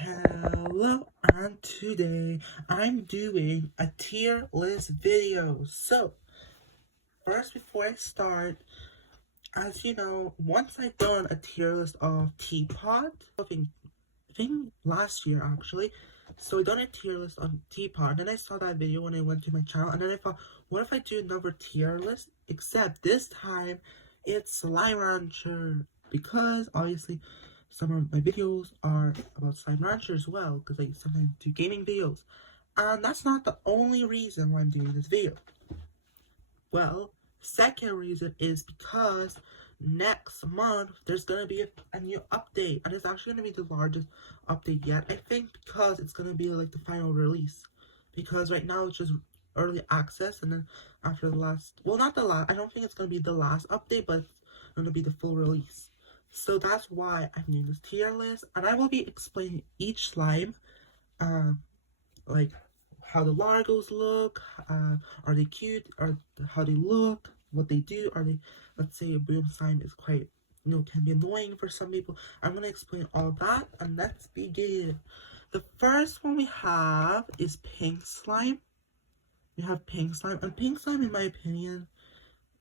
Hello, and today I'm doing a tier list video. So, first before I start, as you know, once I've done a tier list of Teapot, I think last year actually, so I done a tier list on Teapot, and then I saw that video when I went to my channel, and then I thought, what if I do another tier list, except this time, it's Slime Rancher, because obviously, some of my videos are about Slime Rancher as well, because I sometimes do gaming videos. And that's not the only reason why I'm doing this video. Well, second reason is because next month there's gonna be a new update, and it's actually gonna be the largest update yet, I think, because it's gonna be like the final release. Because right now it's just early access, and then after the last, well, not the last, I don't think it's gonna be the last update, but it's gonna be the full release. So that's why I'm doing this tier list, and I will be explaining each slime, like how the Largos look, are they cute, or how they look, what they do, are they, let's say a boom slime is quite, can be annoying for some people. I'm gonna explain all that, and let's begin. The first one we have is pink slime. We have pink slime, and pink slime, in my opinion,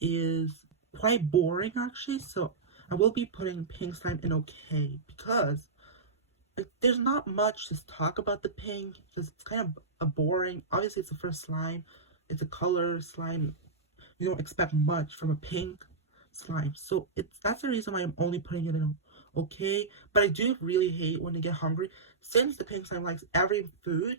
is quite boring actually, so I will be putting pink slime in okay, because there's not much to talk about the pink, because it's kind of a boring, obviously it's the first slime, it's a color slime, you don't expect much from a pink slime, so that's the reason why I'm only putting it in okay. But I do really hate when they get hungry, since the pink slime likes every food.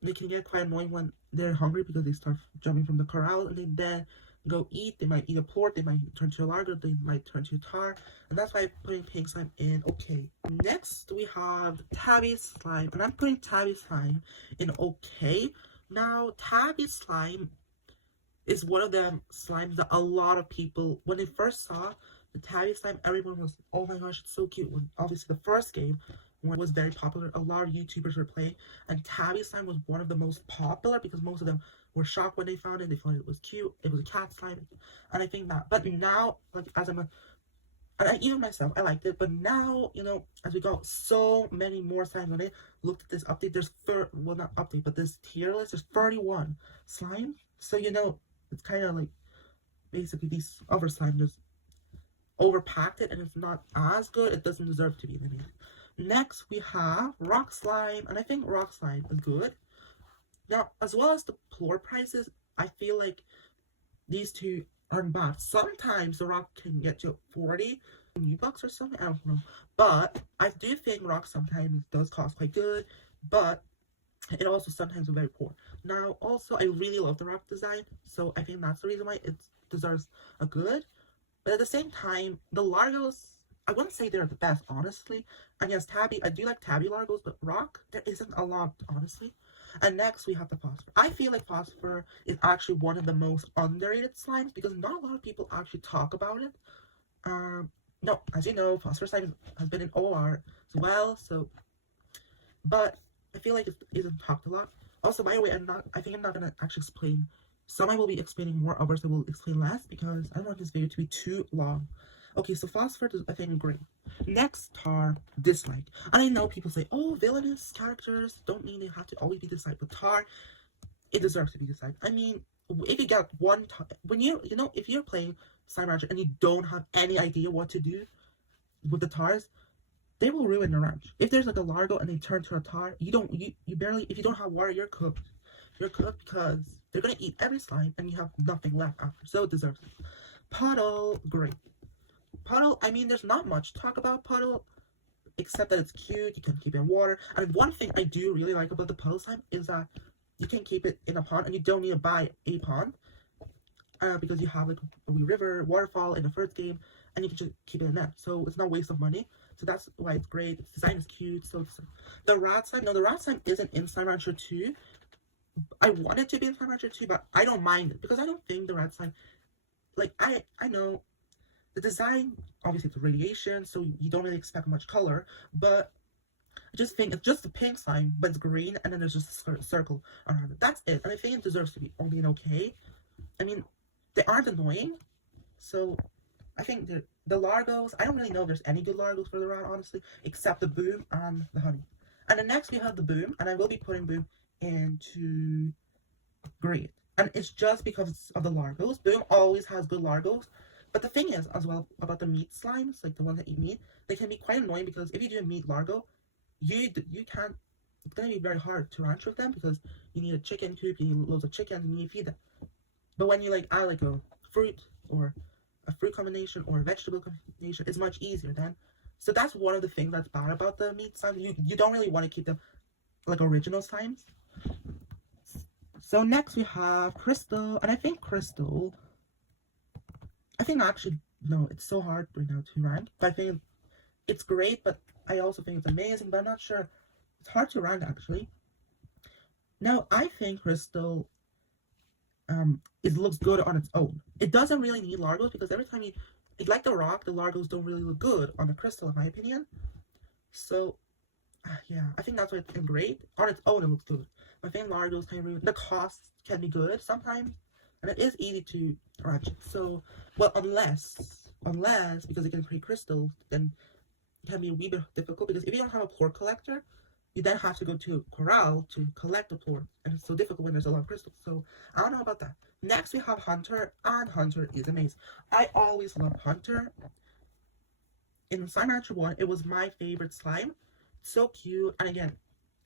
They can get quite annoying when they're hungry, because they start jumping from the corral, and they then go eat. They might eat a plort, they might turn to a Largo, they might turn to a tar, and that's why I'm putting pink slime in okay. Next we have tabby slime, and I'm putting tabby slime in okay. Now tabby slime is one of them slimes that a lot of people, when they first saw the tabby slime, everyone was, oh my gosh, it's so cute. When obviously the first game, when it was very popular, a lot of YouTubers were playing, and tabby slime was one of the most popular, because most of them were shocked when they found it. They thought it was cute, it was a cat slime, and I think that. But now, like, even myself, I liked it, but now, as we got so many more slimes, when I looked at this update, there's well, not update, but this tier list, there's 31 slimes, so it's kind of like, basically, these other slime just overpacked it, and it's not as good. It doesn't deserve to be. Next, we have rock slime, and I think rock slime is good. Now, as well as the floor prices, I feel like these two aren't bad. Sometimes the rock can get to 40 new bucks or something, I don't know. But I do think rock sometimes does cost quite good, but it also sometimes is very poor. Now, also, I really love the rock design, so I think that's the reason why it deserves a good. But at the same time, the Largos, I wouldn't say they're the best, honestly. And yes, Tabby, I do like Tabby Largos, but rock, there isn't a lot, honestly. And next, we have the Phosphor. I feel like Phosphor is actually one of the most underrated slimes, because not a lot of people actually talk about it. No, as you know, Phosphor slime has been in OR as well, so, but I feel like it isn't talked a lot. Also, by the way, I think I'm not gonna actually explain. Some I will be explaining more, others I will explain less, because I don't want this video to be too long. Okay, so Phosphor is, I think, great. Next, Tar, dislike. And I know people say, oh, villainous characters don't mean they have to always be disliked, but Tar, it deserves to be disliked. I mean, if you get one Tar, when if you're playing Slime Rancher and you don't have any idea what to do with the Tars, they will ruin the ranch. If there's like a Largo and they turn to a tar, you barely, if you don't have water, you're cooked. You're cooked, because they're gonna eat every slime and you have nothing left after. So it deserves it. Puddle, great. Puddle, I mean, there's not much to talk about Puddle, except that it's cute, you can keep it in water. And one thing I do really like about the Puddle slime is that you can keep it in a pond, and you don't need to buy a pond, because you have like a wee river, waterfall in the first game, and you can just keep it in there. So it's not a waste of money. So that's why it's great. Its design is cute. So the rat slime, no, the rat slime isn't in Slime Rancher 2. I want it to be in Slime Rancher 2, but I don't mind it, because I don't think the rat slime, like, I know the design, obviously it's radiation, so you don't really expect much color, but I just think it's just a pink slime, but it's green, and then there's just a circle around it. That's it, and I think it deserves to be only an okay. I mean, they aren't annoying, so I think the Largos, I don't really know if there's any good Largos for the rat, honestly, except the Boom and the Honey. And then next we have the Boom, and I will be putting Boom into green. And it's just because of the Largos. Boom always has good Largos. But the thing is, as well, about the meat slimes, like the ones that eat meat, they can be quite annoying because if you do a meat Largo, you can't, it's going to be very hard to ranch with them because you need a chicken coop, you need loads of chickens, and you need to feed them. But when you like add like a fruit or a fruit combination or a vegetable combination, it's much easier then. So that's one of the things that's bad about the meat slimes. You don't really want to keep them like original slimes. So next we have Crystal, and I think Crystal, actually, no, it's so hard right now to rank, but I think it's great, but I also think it's amazing, but I'm not sure. It's hard to rank, actually. Now, I think Crystal, it looks good on its own. It doesn't really need Largos, because every time it's like the Rock, the Largos don't really look good on the Crystal, in my opinion. So, yeah, I think that's why it's great. On its own, it looks good. I think Largos kind of ruin. The cost can be good sometimes, and it is easy to ratchet. So, well, unless because it can create crystals, then it can be a wee bit difficult. Because if you don't have a plort collector, you then have to go to Corral to collect the plort, and it's so difficult when there's a lot of crystals. So I don't know about that. Next, we have Hunter, and Hunter is amazing. I always love Hunter. In Slime Rancher 1, it was my favorite slime. So cute, and again,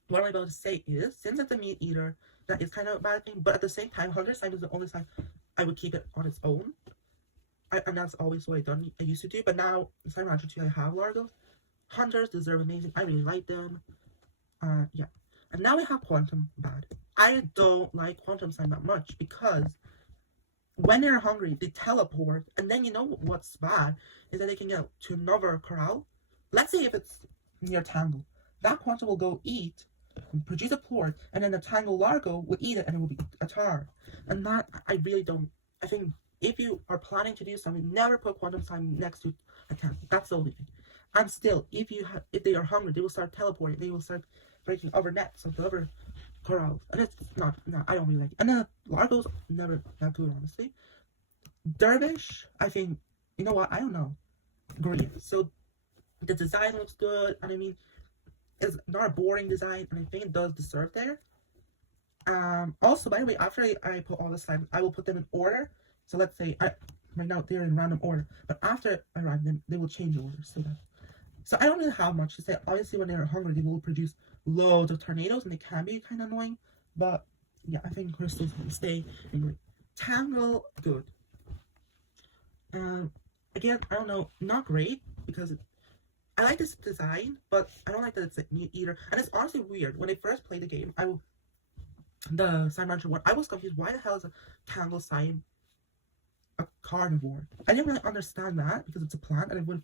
what I'm about to say is, since it's a meat eater, that is kind of a bad thing, but at the same time, Hunter slime is the only slime I would keep it on its own. And that's always what I used to do, but now, in Slime Rancher 2, I have Largos. Hunters deserve amazing, I really like them. Yeah. And now we have Quantum Bad. I don't like Quantum slime that much, because when they're hungry, they teleport, and then you know what's bad, is that they can get to another corral. Let's say if it's near Tangle, that Quantum will go eat, produce a plort, and then the Tangle Largo will eat it, and it will be a tar. And that, I really don't. I think if you are planning to do something, never put Quantum slime next to a Tangle. That's the only thing. And still, if they are hungry, they will start teleporting. They will start breaking other nets of the other corrals, and it's not. No, I don't really like it. And then Largo's never that good, honestly. Dervish, I think, you know what? I don't know. Green. So the design looks good, and I mean, it's not a boring design, and I think it does deserve there. Also, by the way, after I put all the slimes, I will put them in order. So let's say right now they're in random order, but after I rank them, they will change order. So I don't really have much to say. Obviously, when they're hungry, they will produce loads of tornadoes, and they can be kind of annoying. But yeah, I think Crystals will stay in green. Tangle, good. Again, I don't know, not great, because I like this design, but I don't like that it's a meat eater. And it's honestly weird. When I first played the game, the Slime Rancher 1, I was confused. Why the hell is a Tangle slime a carnivore? I didn't really understand that, because it's a plant, and I would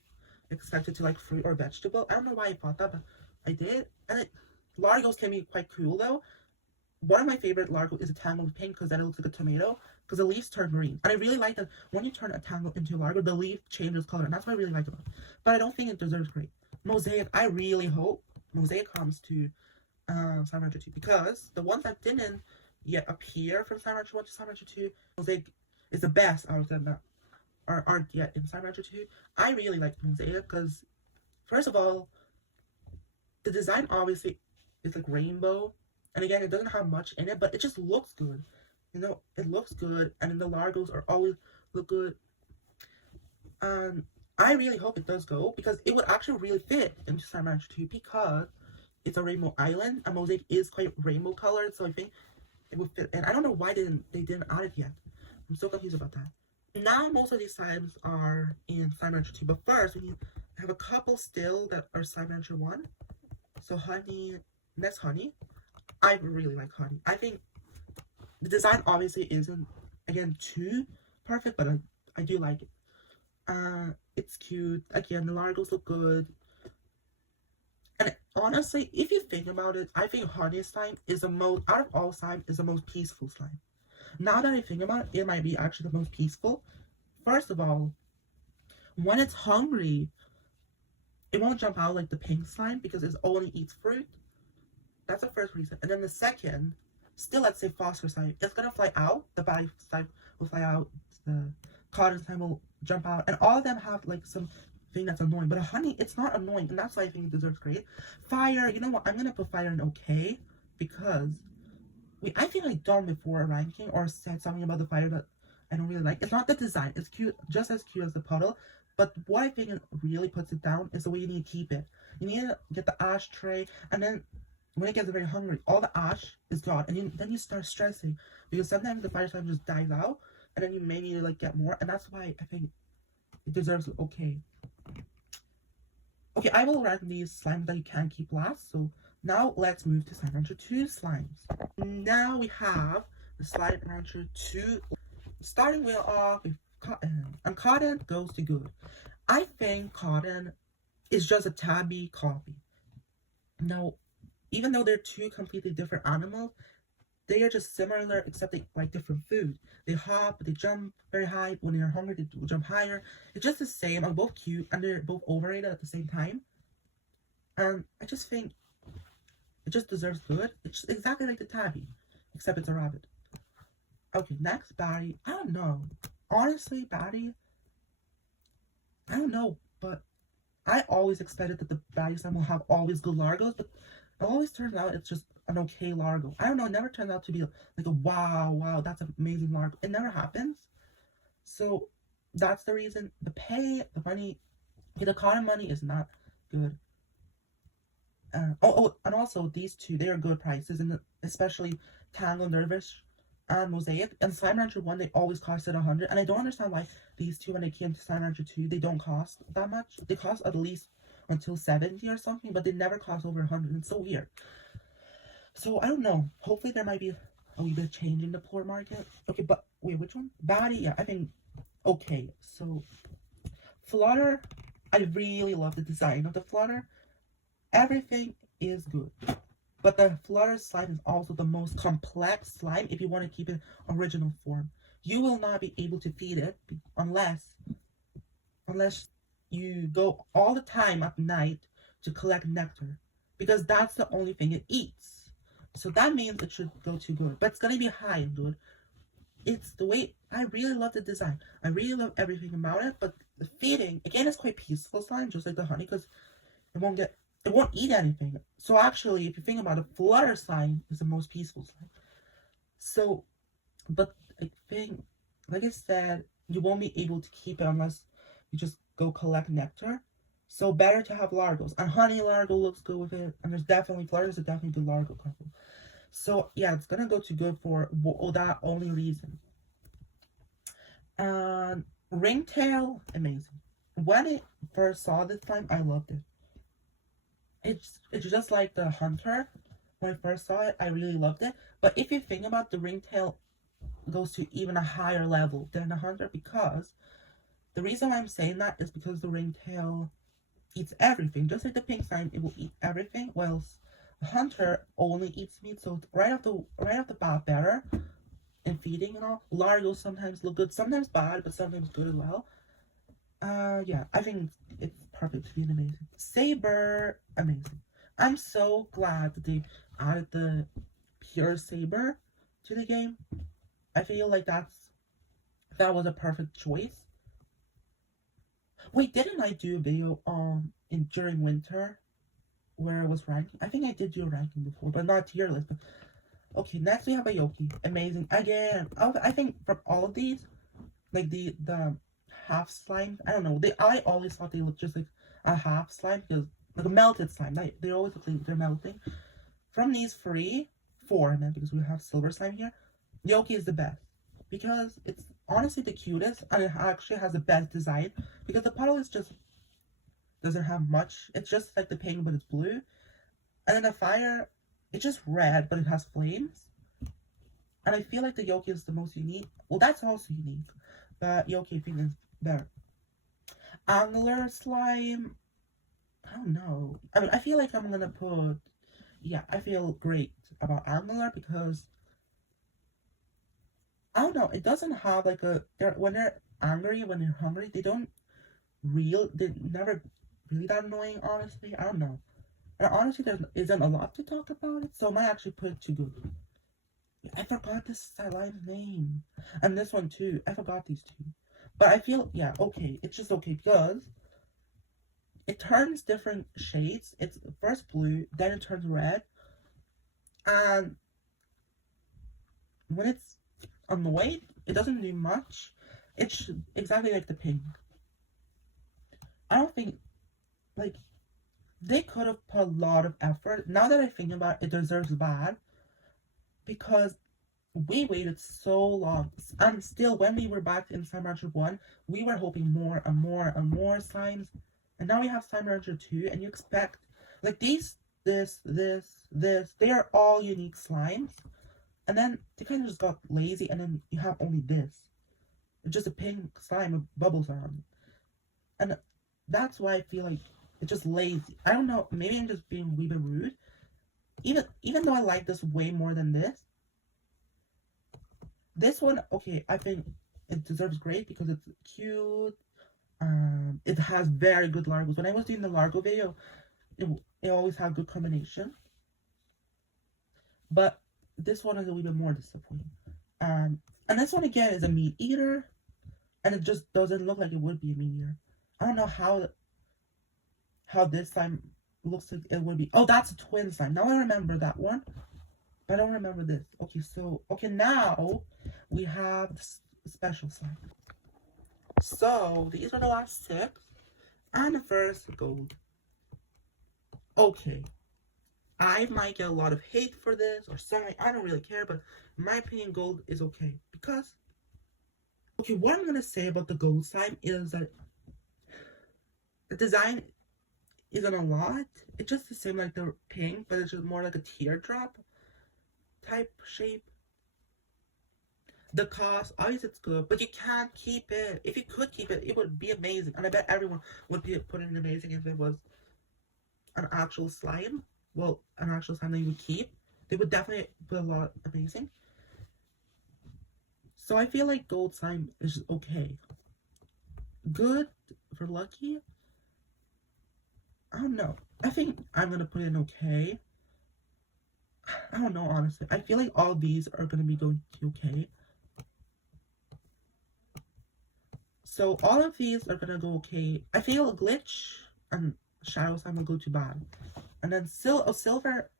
expect it to like fruit or vegetable. I don't know why I thought that, but I did. And Largos can be quite cool, though. One of my favorite Largo is a Tangle with pink, because then it looks like a tomato, because the leaves turn green. And I really like that when you turn a Tangle into a Largo, the leaf changes color, and that's what I really like about it. But I don't think it deserves great. Mosaic, I really hope Mosaic comes to Slime Rancher 2, because the ones that didn't yet appear from Slime Rancher 1 to Slime Rancher 2, Mosaic is the best out of them that aren't yet in Slime Rancher 2. I really like Mosaic, because first of all, the design obviously is like rainbow, and again, it doesn't have much in it, but it just looks good. You know, it looks good, and then the Largos are always look good. I really hope it does go, because it would actually really fit into Slime Rancher 2, because it's a rainbow island, and Mosaic is quite rainbow colored, so I think it would fit. And I don't know why they didn't add it yet. I'm so confused about that. Now most of these slimes are in Slime Rancher 2, but first we have a couple still that are Slime Rancher 1. So Honey, next Honey. I really like Honey. I think the design obviously isn't, again, too perfect, but I do like it. It's cute. Again, the Largos look good. And honestly, if you think about it, I think Honey slime is the most, out of all slime, is the most peaceful slime. Now that I think about it, it might be actually the most peaceful. First of all, when it's hungry, it won't jump out like the pink slime, because it only eats fruit. That's the first reason. And then the second, still let's say phosphorus slime, it's gonna fly out. The body slime will fly out. The cotton slime will jump out. And all of them have like some thing that's annoying. But a honey, it's not annoying, and that's why I think it deserves great. Fire, you know what? I'm gonna put fire in okay because I think I've done before a ranking or said something about the fire that I don't really like. It's not the design; it's cute, just as cute as the puddle. But what I think it really puts it down is the way you need to keep it. You need to get the ashtray, and then when it gets very hungry, all the ash is gone, and then you start stressing because sometimes the fire slime just dies out, and then you may need to like get more, and that's why I think it deserves okay. Okay, I will rank these slimes that you can keep last. So now let's move to Slime Rancher 2 slimes. Now we have the Slime Rancher 2. Starting wheel off with Cotton, and Cotton goes to good. I think Cotton is just a tabby copy. Now, even though they're two completely different animals, they are just similar except they like different food. They hop, they jump very high. When they're hungry, they jump higher. It's just the same. They're both cute and they're both overrated at the same time. And I just think it just deserves good. It's exactly like the tabby, except it's a rabbit. Okay, next, Batty. I don't know. Honestly, Batty, I don't know, but I always expected that the Batty slime will have all these good Largos, but it always turns out it's just an okay Largo. I don't know, it never turns out to be like a wow, that's an amazing Largo. It never happens. So that's the reason. The pay, the money, the Cotton money is not good. And also these two, they are good prices, and especially Tangle, Nervous, and Mosaic. And Slime Rancher 1, they always costed 100, and I don't understand why these two, when they came to Slime Rancher 2, they don't cost that much. They cost at least until 70 or something, but they never cost over 100. It's so weird. So I don't know. Hopefully there might be a wee bit of change in the poor market. Okay, but wait, which one? Batty, yeah, I think okay. So Flutter, I really love the design of the Flutter. Everything is good. But the Flutter slime is also the most complex slime if you want to keep it original form. You will not be able to feed it unless you go all the time at night to collect nectar, because that's the only thing it eats. So that means it should go to good, but it's gonna be high and good. It's the way I really love the design. I really love everything about it, but the feeding again is quite peaceful slime, just like the honey, because it won't eat anything. So actually, if you think about it, Flutter slime is the most peaceful slime. So, but I think, like I said, you won't be able to keep it unless you just go collect nectar. So better to have Largos. And Honey Largo looks good with it. And there's definitely, Flutters are definitely good Largo couple. So yeah, it's gonna go to good for that only reason. And Ringtail, amazing. When I first saw this slime, I loved it. It's just like the Hunter. When I first saw it, I really loved it. But if you think about the Ringtail, goes to even a higher level than the Hunter, because the reason why I'm saying that is because the Ringtail eats everything. Just like the pink slime, it will eat everything, whilst the Hunter only eats meat. So right off the bat, better in feeding and all. Largos sometimes look good, sometimes bad, but sometimes good as well. Yeah, I think it's perfect to be an amazing. Saber, amazing. I'm so glad that they added the pure Saber to the game. I feel like that was a perfect choice. Wait, didn't I do a video during winter where I was ranking? I think I did do a ranking before, but not tier list. But okay, next we have Aoki. Amazing again. I think from all of these, like the half slime, I don't know. I always thought they looked just like a half slime, because like a melted slime. They always look like they're melting. From these four, I meant, because we have silver slime here, Aoki is the best, because it's honestly the cutest, and it actually has the best design, because the puddle is just doesn't have much. It's just like the pink, but it's blue. And then the fire, it's just red, but it has flames. And I feel like the Aoki is the most unique. Well, that's also unique, but Aoki I think is better. Angler slime, I don't know. I mean, I feel like I'm gonna put, yeah, I feel great about Angler, because I don't know, it doesn't have like when they're angry, when they're hungry, they're never really that annoying, honestly. I don't know. And honestly, there isn't a lot to talk about it, so I might actually put it to good. I forgot this slime's name. And this one too. I forgot these two. But I feel, yeah, okay. It's just okay, because it turns different shades. It's first blue, then it turns red, and when it's annoyed, it doesn't do much. It's exactly like the pink. I don't think, like, they could have put a lot of effort. Now that I think about it, it deserves bad, because we waited so long, and still when we were back in Slime Rancher 1, we were hoping more and more and more slimes, and now we have Slime Rancher 2, and you expect, like, these, this, they are all unique slimes, and then they kind of just got lazy, and then you have only this. It's just a pink slime with bubbles around it. And that's why I feel like it's just lazy. I don't know, maybe I'm just being a wee bit rude. Even though I like this way more than this one, okay, I think it deserves great because it's cute. It has very good Largos. When I was doing the Largo video, it always had good combination. But this one is a little bit more disappointing. And this one again is a meat eater, and it just doesn't look like it would be a meat eater. I don't know how this slime looks like it would be. Oh, that's a twin slime. Now I remember that one, but I don't remember this. Okay, now we have the special slime. So these are the last 6, and the first gold. Okay, I might get a lot of hate for this or something. I don't really care, but in my opinion, gold is okay because. Okay, what I'm gonna say about the gold slime is that the design isn't a lot. It's just the same like the pink, but it's just more like a teardrop type shape. The cost, obviously it's good, but you can't keep it. If you could keep it, it would be amazing. And I bet everyone would be putting amazing if it was an actual slime. Well, an actual slime that you would keep. They would definitely put a lot amazing. So I feel like gold slime is okay. Good for lucky. I don't know. I think I'm gonna put in okay. I don't know, honestly. I feel like all these are gonna be going to okay. So all of these are gonna go okay. I feel a glitch and shadow slime will go to bad. And then silver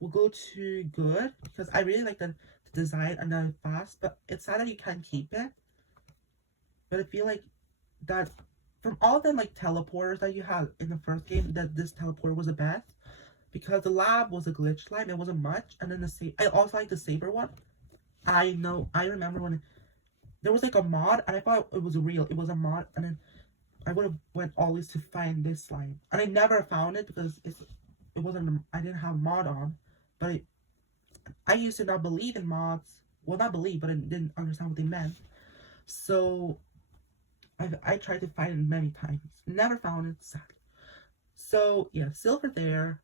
will go to good because I really like the design and the fast, but it's sad that you can't keep it. But I feel like that from all the like teleporters that you had in the first game, that this teleporter was the best because the lab was a glitch slime. It wasn't much, and then I also like the saber one. I remember when there was like a mod, and I thought it was real. It was a mod, and then I would have went always to find this slime, and I never found it because it wasn't. I didn't have mod on, but I used to not believe in mods. Well, not believe, but I didn't understand what they meant. So I tried to find it many times. Never found it, sadly. So yeah, silver there.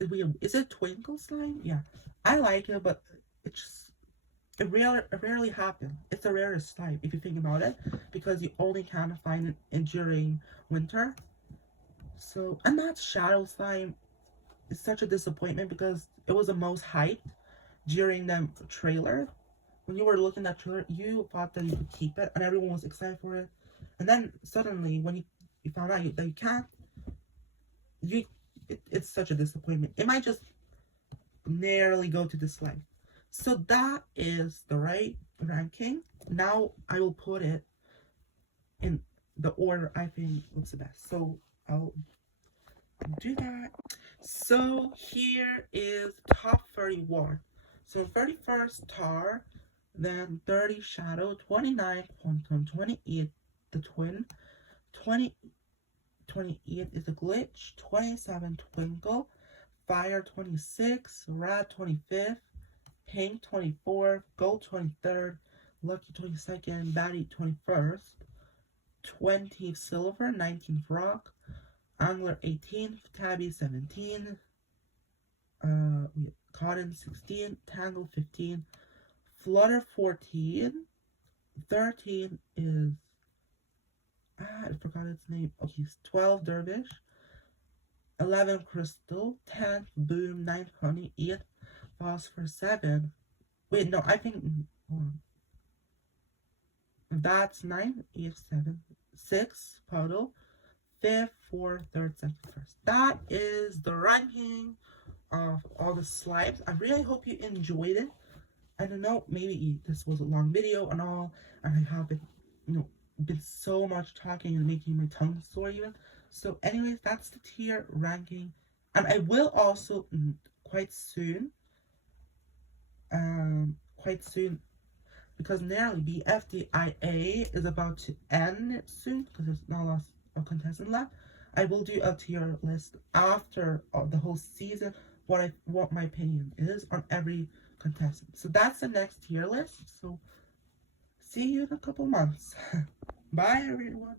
Is it twinkle slime? Yeah. I like it, but it rarely happens. It's the rarest slime if you think about it, because you only can find it during winter. So, and that shadow slime is such a disappointment because it was the most hyped during the trailer. When you were looking at the trailer, you thought that you could keep it, and everyone was excited for it. And then suddenly, when you found out that you can't, it's such a disappointment. It might just narrowly go to this slime. So that is the right ranking. Now I will put it in the order I think looks the best. So I'll do that. So here is top 31. So 31st Tar, then 30 Shadow, 29 Quantum, 28 the Twin, 28 is a Glitch, 27 Twinkle, Fire 26, Rad 25th, Pink 24th, Gold 23rd, Lucky 22nd, Batty 21st, 20 Silver, 19th Rock, Angler 18th, Tabby 17, Cotton 16, Tangle 15, Flutter 14, 13 is, I forgot its name, okay, 12 Dervish, 11 Crystal, 10 Boom, 9 Honey, 8 Phosphor, 7, wait, no, I think, hold on. That's 9, 8, 7, 6th puddle, 5th, 4th, 3rd, 2nd, 1st. That is the ranking of all the slimes. I really hope you enjoyed it. I don't know, maybe this was a long video and all, and I have been, been so much talking and making my tongue sore even. So anyways, that's the tier ranking. And I will also, quite soon, because nearly BFDIA is about to end soon, because there's not a lot of contestants left, I will do a tier list after the whole season, what my opinion is on every contestant. So that's the next tier list. So see you in a couple months. Bye everyone.